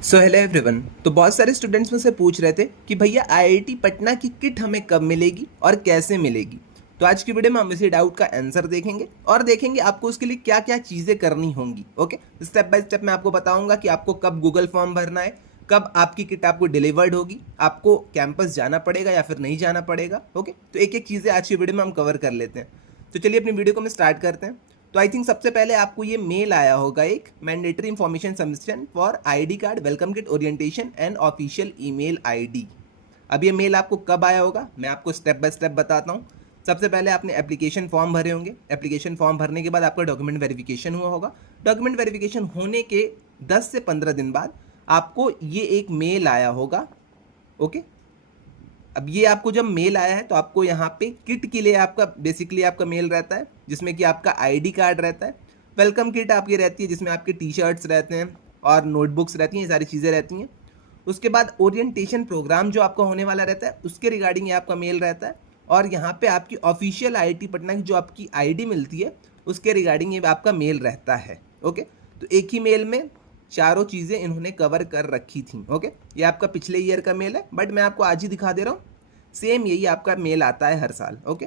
So hello everyone. तो बहुत सारे स्टूडेंट्स मुझसे पूछ रहे थे कि भैया आईआईटी पटना की किट हमें कब मिलेगी और कैसे मिलेगी। तो आज की वीडियो में हम इसी डाउट का आंसर देखेंगे और देखेंगे आपको उसके लिए क्या क्या चीज़ें करनी होंगी। ओके, स्टेप बाय स्टेप मैं आपको बताऊंगा कि आपको कब गूगल फॉर्म भरना है, कब आपकी किट आपको डिलीवर्ड होगी, आपको कैंपस जाना पड़ेगा या फिर नहीं जाना पड़ेगा। ओके, तो एक एक चीज़ें आज की वीडियो में हम कवर कर लेते हैं। तो चलिए अपनी वीडियो को हम स्टार्ट करते हैं। तो आई थिंक सबसे पहले आपको ये मेल आया होगा, एक mandatory information submission for ID card welcome kit orientation and official email ID. अब ये मेल आपको कब आया होगा मैं आपको स्टेप बाय स्टेप बताता हूँ। सबसे पहले आपने एप्लीकेशन फॉर्म भरे होंगे। एप्लीकेशन फॉर्म भरने के बाद आपका डॉक्यूमेंट वेरिफिकेशन हुआ होगा। डॉक्यूमेंट वेरिफिकेशन होने के 10 से 15 दिन बाद आपको ये एक मेल आया होगा। ओके, अब ये आपको जब मेल आया है तो आपको यहाँ पे किट के लिए आपका बेसिकली आपका मेल रहता है जिसमें कि आपका आईडी कार्ड रहता है। वेलकम किट आपकी रहती है जिसमें आपके टी शर्ट्स रहते हैं और नोटबुक्स रहती हैं, ये सारी चीज़ें रहती हैं। उसके बाद ओरिएंटेशन प्रोग्राम जो आपका होने वाला रहता है उसके रिगार्डिंग ये आपका मेल रहता है। और यहाँ पे आपकी ऑफिशियल आईआईटी पटना की जो आपकी आईडी मिलती है उसके रिगार्डिंग ये आपका मेल रहता है। ओके, तो एक ही मेल में चारों चीज़ें इन्होंने कवर कर रखी थी। ओके, ये आपका पिछले ईयर का मेल है बट मैं आपको आज ही दिखा दे रहा हूँ। सेम यही आपका मेल आता है हर साल। ओके,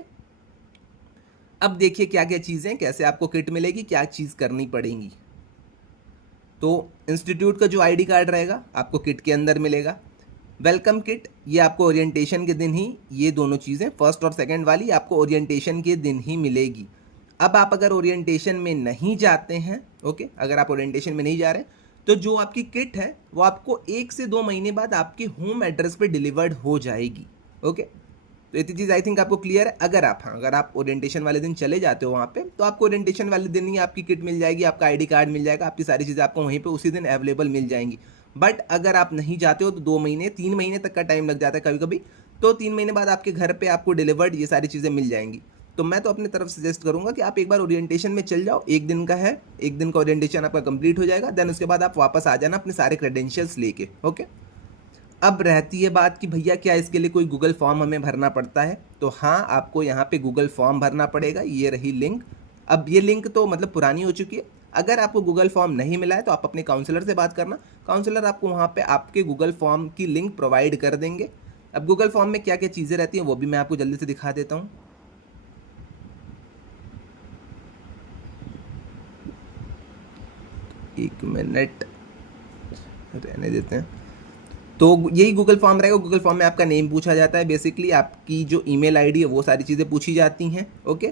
अब देखिए क्या क्या चीज़ें, कैसे आपको किट मिलेगी, क्या चीज़ करनी पड़ेगी। तो इंस्टीट्यूट का जो आईडी कार्ड रहेगा आपको किट के अंदर मिलेगा। वेलकम किट ये आपको ओरिएंटेशन के दिन ही, ये दोनों चीज़ें फर्स्ट और सेकंड वाली आपको ओरिएंटेशन के दिन ही मिलेगी। अब आप अगर ओरिएंटेशन में नहीं जाते हैं, ओके, अगर आप ओरिएंटेशन में नहीं जा रहे हैं तो जो आपकी किट है वो आपको 1 से 2 महीने बाद आपके होम एड्रेस पे डिलीवर्ड हो जाएगी। ओके, तो इतनी चीज़ आई थिंक आपको क्लियर है। अगर आप ओरिएंटेशन वाले दिन चले जाते हो वहाँ पे तो आपको ओरिएंटेशन वाले दिन ही आपकी किट मिल जाएगी, आपका आईडी कार्ड मिल जाएगा, आपकी सारी चीज़ें आपको वहीं पे उसी दिन अवेलेबल मिल जाएंगी। बट अगर आप नहीं जाते हो तो 2 महीने 3 महीने तक का टाइम लग जाता है कभी कभी। तो 3 महीने बाद आपके घर पे आपको डिलीवर्ड ये सारी चीज़ें मिल जाएंगी। तो मैं तो अपनी तरफ सजेस्ट करूंगा कि आप एक बार ओरिएंटेशन में चल जाओ, 1 दिन का है, 1 दिन का ओरिएंटेशन आपका कंप्लीट हो जाएगा। देन उसके बाद आप वापस आ जाना अपने सारे क्रेडेंशियल्स लेके। ओके, अब रहती है बात कि भैया क्या इसके लिए कोई गूगल फॉर्म हमें भरना पड़ता है। तो हाँ, आपको यहाँ पे गूगल फॉर्म भरना पड़ेगा। ये रही लिंक। अब ये लिंक तो मतलब पुरानी हो चुकी है। अगर आपको गूगल फॉर्म नहीं मिला है तो आप अपने काउंसलर से बात करना, काउंसलर आपको वहाँ पे आपके गूगल फॉर्म की लिंक प्रोवाइड कर देंगे। अब गूगल फॉर्म में क्या क्या चीज़ें रहती हैं वो भी मैं आपको जल्दी से दिखा देता हूँ। एक मिनट रहने देते हैं। तो यही गूगल फॉर्म रहेगा। गूगल फॉर्म में आपका नेम पूछा जाता है, बेसिकली आपकी जो ईमेल आईडी है वो सारी चीज़ें पूछी जाती हैं। ओके,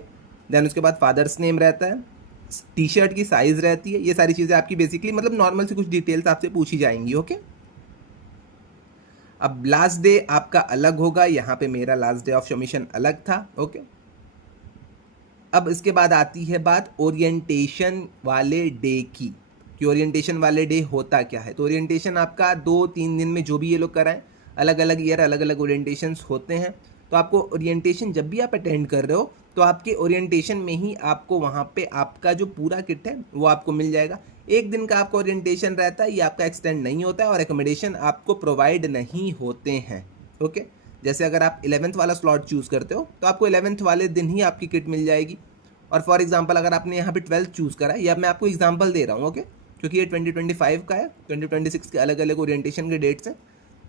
देन उसके बाद फादर्स नेम रहता है, टी शर्ट की साइज़ रहती है, ये सारी चीज़ें आपकी बेसिकली मतलब नॉर्मल से कुछ डिटेल्स आपसे पूछी जाएंगी। ओके, अब लास्ट डे आपका अलग होगा, यहाँ पे मेरा लास्ट डे ऑफ सबमिशन अलग था। ओके, अब इसके बाद आती है बात ओरिएंटेशन वाले डे की कि ओरिएंटेशन वाले डे होता क्या है। तो ओरिएंटेशन आपका 2-3 दिन में जो भी ये लोग कराएं, अलग अलग ईयर अलग अलग ओरिएंटेशंस होते हैं। तो आपको ओरिएंटेशन जब भी आप अटेंड कर रहे हो तो आपके ओरिएंटेशन में ही आपको वहाँ पे आपका जो पूरा किट है वो आपको मिल जाएगा। 1 दिन का आपका ओरिएंटेशन रहता है, ये आपका एक्सटेंड नहीं होता है और एकोमोडेशन आपको प्रोवाइड नहीं होते हैं। ओके, जैसे अगर आप 11th वाला स्लॉट चूज़ करते हो तो आपको 11th वाले दिन ही आपकी किट मिल जाएगी। और फॉर एग्जांपल अगर आपने यहाँ पे 12th चूज़ करा है, या मैं आपको एग्जांपल दे रहा हूँ। ओके, क्योंकि ये 2025 का है, 2026 के अलग अलग ओरिएंटेशन के डेट्स हैं।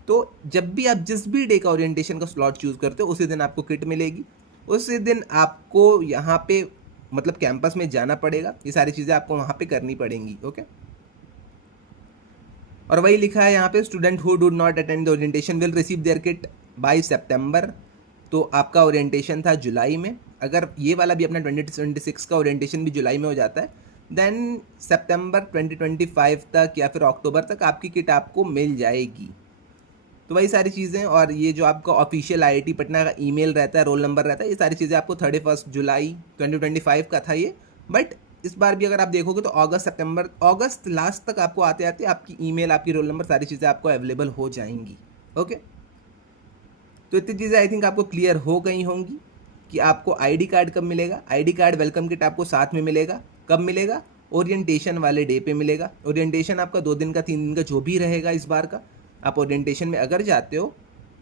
तो जब भी आप जिस भी डे का ओरिएंटेशन का स्लॉट चूज़ करते हो उसी दिन आपको किट मिलेगी। उसी दिन आपको यहाँ पे मतलब कैंपस में जाना पड़ेगा, ये सारी चीज़ें आपको वहाँ पे करनी पड़ेंगी। ओके, और वही लिखा है यहाँ पे, student who do not attend the orientation will receive their kit by September. तो आपका ओरिएंटेशन था जुलाई में, अगर ये वाला भी अपना 2026 का ओरिएंटेशन भी जुलाई में हो जाता है देन सितंबर 2025 तक या फिर अक्टूबर तक आपकी किट आपको मिल जाएगी। तो वही सारी चीज़ें, और ये जो आपका ऑफिशियल आईआईटी पटना का ईमेल रहता है, रोल नंबर रहता है, ये सारी चीज़ें आपको 31 जुलाई 2025 का था ये। बट इस बार भी अगर आप देखोगे तो अगस्त लास्ट तक आपको आते आते आपकी ईमेल, आपकी रोल नंबर, सारी चीज़ें आपको अवेलेबल हो जाएंगी। ओके, तो इतनी चीज़ें आई थिंक आपको क्लियर हो गई होंगी कि आपको आईडी कार्ड कब मिलेगा। आईडी कार्ड वेलकम किट आपको साथ में मिलेगा। कब मिलेगा? ओरिएंटेशन वाले डे पे मिलेगा। ओरिएंटेशन आपका 2 दिन का 3 दिन का जो भी रहेगा इस बार का, आप ओरिएंटेशन में अगर जाते हो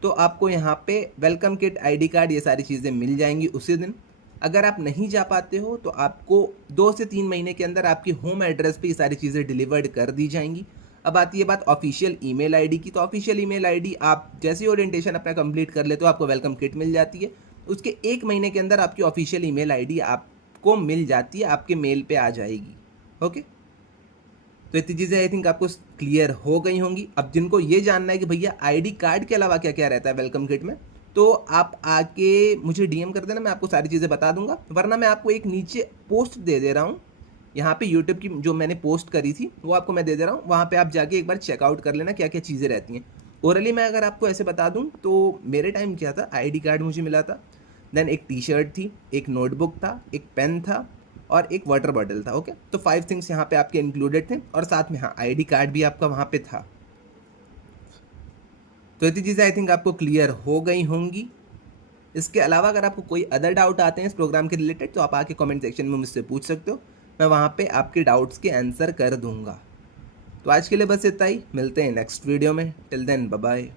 तो आपको यहाँ पे वेलकम किट, आईडी कार्ड, ये सारी चीज़ें मिल जाएंगी उसी दिन। अगर आप नहीं जा पाते हो तो आपको 2 से 3 महीने के अंदर आपकी होम एड्रेस पे ये सारी चीज़ें डिलीवर्ड कर दी जाएंगी। अब आती है बात ऑफिशियल ईमेल आईडी की। तो ऑफिशियल ईमेल आईडी आप जैसे ही ओरिएंटेशन अपना कंप्लीट कर लेते हो आपको वेलकम किट मिल जाती है। उसके 1 महीने के अंदर आपकी ऑफिशियल ईमेल आईडी आपको मिल जाती है, आपके मेल पे आ जाएगी। ओके, तो इतनी चीज़ें आई थिंक आपको क्लियर हो गई होंगी। अब जिनको ये जानना है कि भैया आईडी कार्ड के अलावा क्या क्या रहता है वेलकम किट में, तो आप आके मुझे डीएम कर देना, मैं आपको सारी चीज़ें बता दूंगा। वरना मैं आपको एक नीचे पोस्ट दे दे रहा हूँ, यहाँ पे यूट्यूब की जो मैंने पोस्ट करी थी वो आपको मैं दे दे रहा हूँ, वहाँ पे आप जाके एक बार चेकआउट कर लेना क्या क्या चीज़ें रहती हैं। ओरली मैं अगर आपको ऐसे बता दूँ तो मेरे टाइम क्या था, आईडी कार्ड मुझे मिला था, देन एक टी शर्ट थी, एक नोटबुक था, एक पेन था और एक वाटर बॉटल था। ओके, तो 5 थिंग्स यहाँ पे आपके इंक्लूडेड थे और साथ में हाँ आईडी कार्ड भी आपका वहाँ पे था। तो इतनी चीज़ें आई थिंक आपको क्लियर हो गई होंगी। इसके अलावा अगर आपको कोई अदर डाउट आते हैं इस प्रोग्राम के रिलेटेड तो आप आके कमेंट सेक्शन में मुझसे पूछ सकते हो, मैं वहाँ पे आपके डाउट्स के आंसर कर दूंगा। तो आज के लिए बस इतना ही, मिलते हैं नेक्स्ट वीडियो में। Till then bye bye.